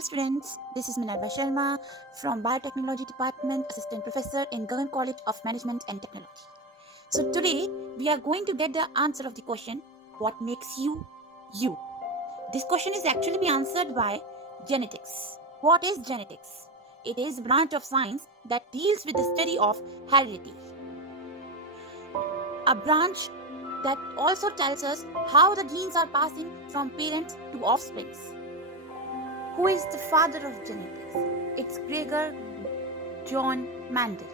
Hello students, this is Minerva Sharma from Biotechnology Department, Assistant Professor in Government College of Management and Technology. So today we are going to get the answer of the question, what makes you, you? This question is actually be answered by genetics. What is genetics? It is a branch of science that deals with the study of heredity. A branch that also tells us how the genes are passing from parents to offsprings. Who is the father of genetics? It's Gregor John Mendel.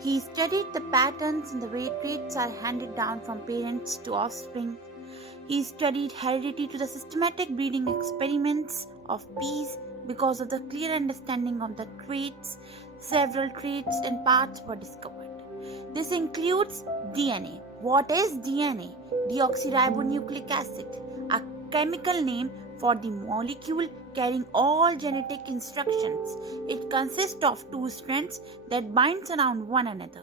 He studied the patterns in the way traits are handed down from parents to offspring. He studied heredity to the systematic breeding experiments of bees. Because of the clear understanding of the traits, several traits and parts were discovered. This includes DNA. What is DNA? Deoxyribonucleic acid, a chemical name for the molecule carrying all genetic instructions. It consists of two strands that binds around one another.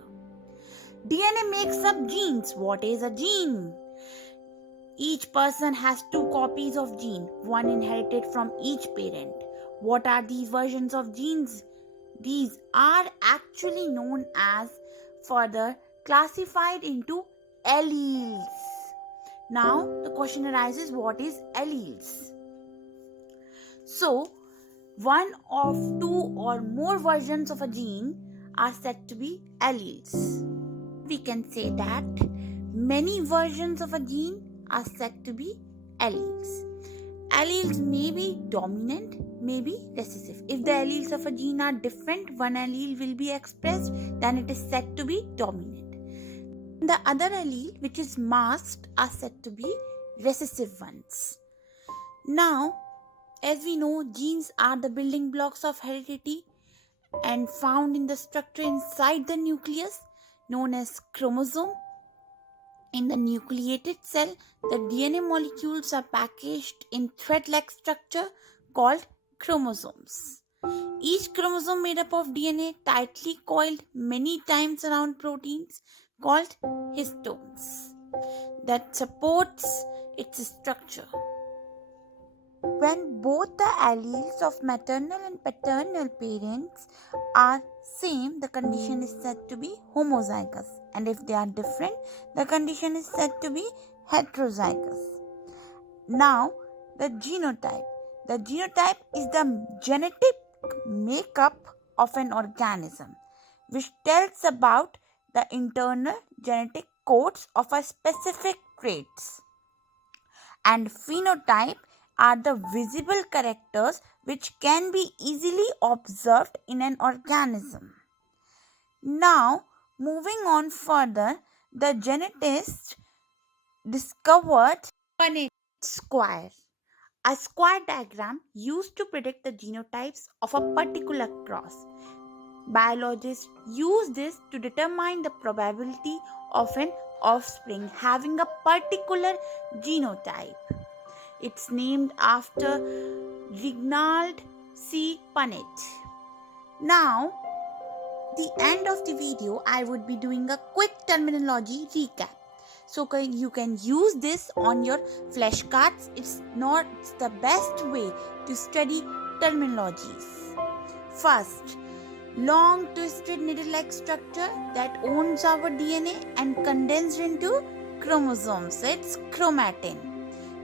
DNA makes up genes. What is a gene? Each person has two copies of gene, one inherited from each parent. What are these versions of genes? These are actually known as further classified into alleles. Now the question arises, what is alleles? So, one of two or more versions of a gene are said to be alleles. We can say that many versions of a gene are said to be alleles. Alleles may be dominant, may be recessive. If the alleles of a gene are different, one allele will be expressed, then it is said to be dominant. The other allele, which is masked, are said to be recessive ones. Now, as we know, genes are the building blocks of heredity and found in the structure inside the nucleus known as chromosome. In the nucleated cell, the DNA molecules are packaged in thread-like structure called chromosomes. Each chromosome made up of DNA tightly coiled many times around proteins called histones that supports its structure. When both the alleles of maternal and paternal parents are same, the condition is said to be homozygous, and if they are different, the condition is said to be heterozygous. Now, the genotype. The genotype is the genetic makeup of an organism, which tells about the internal genetic codes of a specific traits. And phenotype are the visible characters which can be easily observed in an organism. Now, moving on further, the genetist discovered Punnett square, a square diagram used to predict the genotypes of a particular cross. Biologists use this to determine the probability of an offspring having a particular genotype. It's named after Reginald C. Punnett. Now, the end of the video, I would be doing a quick terminology recap. So you can use this on your flashcards. It's the best way to study terminologies. First, long twisted needle-like structure that owns our DNA and condensed into chromosomes. It's chromatin.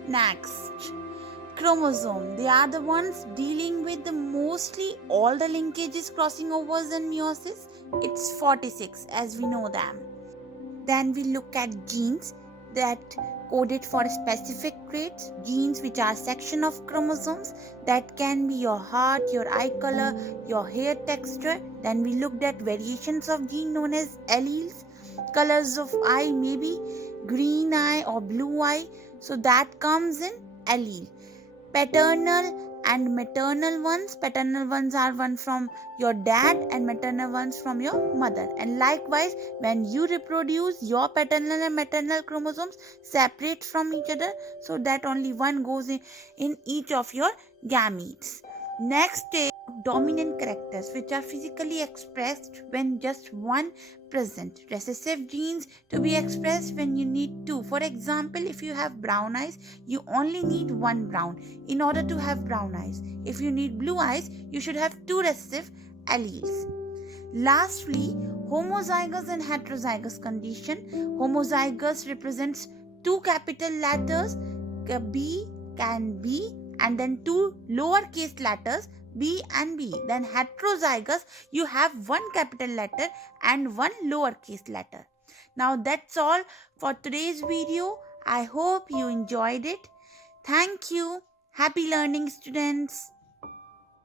Next, chromosome. They are the ones dealing with the mostly all the linkages, crossing overs and meiosis. It's 46 as we know them. Then we look at genes that coded for specific traits. Genes which are section of chromosomes that can be your heart, your eye color, your hair texture. Then we looked at variations of gene known as alleles. Colors of eye, maybe green eye or blue eye. So that comes in allele. Paternal and maternal ones. Paternal ones are one from your dad and maternal ones from your mother. And likewise, when you reproduce, your paternal and maternal chromosomes separate from each other so that only one goes in each of your gametes. Next is dominant characters which are physically expressed when just one present. Recessive genes to be expressed when you need two. For example, if you have brown eyes, you only need one brown in order to have brown eyes. If you need blue eyes, you should have two recessive alleles. Lastly, homozygous and heterozygous condition. Homozygous represents two capital letters B can B, and then two lowercase letters B and B. Then heterozygous, you have one capital letter and one lowercase letter. Now that's all for today's video. I hope you enjoyed it. Thank you. Happy learning, students.